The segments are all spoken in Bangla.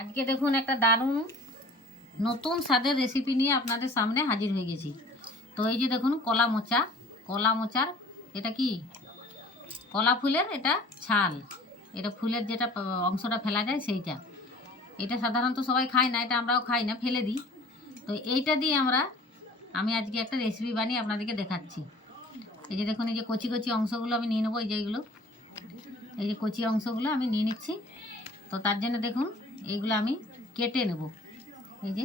আজকে দেখুন একটা দারুণ নতুন স্বাদের রেসিপি নিয়ে আপনাদের সামনে হাজির হয়ে গেছি। তো এই যে দেখুন কলা মোচার এটা কি কলা ফুলের এটা ছাল, এটা ফুলের যেটা অংশটা ফেলা যায় সেইটা। এটা সাধারণত সবাই খায় না, এটা আমরাও খাই না, ফেলে দিই। তো এইটা দিয়ে আমি আজকে একটা রেসিপি বানিয়ে আপনাদেরকে দেখাচ্ছি। এই যে দেখুন এই যে কচি কচি অংশগুলো আমি নিয়ে নেবো, এই যে কচি অংশগুলো আমি নিয়ে নিচ্ছি। তো তার জন্য দেখুন এইগুলো আমি কেটে নেব। এই যে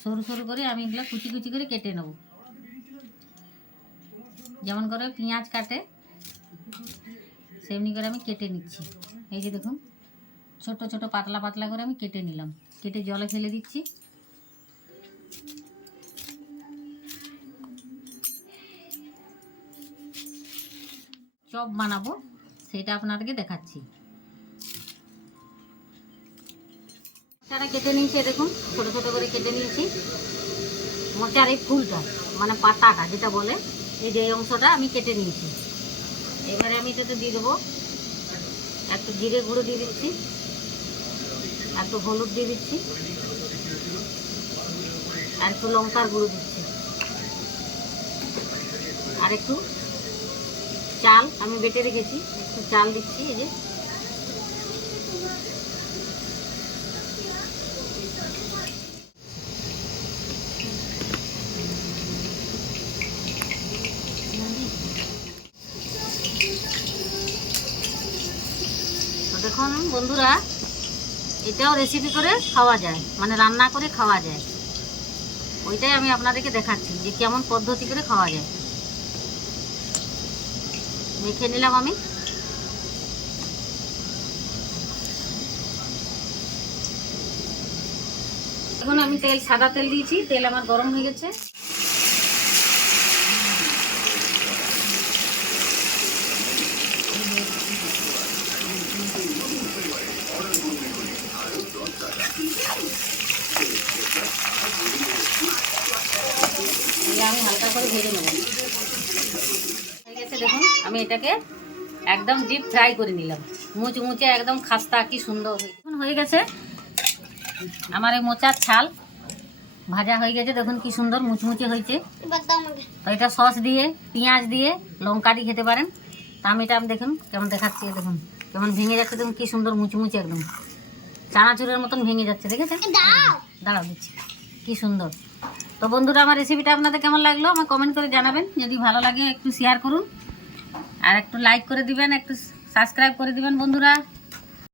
সরু সরু করে আমি এগুলো কুচি কুচি করে কেটে নেব, যেমন করে পেঁয়াজ কাটে সেমনি করে আমি কেটে নিচ্ছি। এই যে দেখুন ছোট ছোট পাতলা পাতলা করে আমি কেটে নিলাম, কেটে জলে ফেলে দিচ্ছি। চপ বানাবো সেটা আপনাদেরকে দেখাচ্ছি। মোচাটা কেটে নিয়েছি, দেখুন ছোট ছোট করে কেটে নিয়েছি। মোচার এই ফুলটা মানে পাতাটা যেটা বলে, এই যে এই অংশটা আমি কেটে নিয়েছি। এবারে আমি এটাতে দিয়ে দেবো একটু জিরে গুঁড়ো দিয়ে দিচ্ছি, একটু হলুদ দিয়ে দিচ্ছি, আর একটু লঙ্কার গুঁড়ো দিচ্ছি, আর একটু চাল আমি বেটে রেখেছি, একটু চাল দিচ্ছি। এই যে দেখুন বন্ধুরা, এটাও রেসিপি করে খাওয়া যায়, মানে রান্না করে খাওয়া যায়। ওইটাই আমি আপনাদেরকে দেখাচ্ছি যে কেমন পদ্ধতি করে খাওয়া যায়। মেখে নিলাম আমি। এখন আমি সাদা তেল দিয়েছি, তেল আমার গরম হয়ে গেছে। আমি হালকা করে ভেজে নেব। হয়ে গেছে দেখুন, আমি এটাকে একদম ডিপ ফ্রাই করে নিলাম, মুচমুচে একদম খাস্তা, কি সুন্দর হয়ে গেছে। আমার এই মোচার ছাল ভাজা হয়ে গেছে, দেখুন কি সুন্দর মুচমুচে হয়েছে। তো এটা সস দিয়ে, পেঁয়াজ দিয়ে, লঙ্কা দিয়ে খেতে পারেন। তা আমি দেখুন কেমন দেখাচ্ছি, দেখুন কেমন ভেঙে যাচ্ছে, দেখুন কি সুন্দর মুচমুচে একদম চানাচুরের মতন ভেঙে যাচ্ছে, দেখেছেন? দাঁড়াও দিচ্ছি, কি সুন্দর। তো বন্ধুরা, আমার রেসিপিটা আপনাদের কেমন লাগলো আমাকে কমেন্ট করে জানাবেন। যদি ভালো লাগে একটু শেয়ার করুন, আর একটু লাইক করে দিবেন, একটু সাবস্ক্রাইব করে দিবেন বন্ধুরা।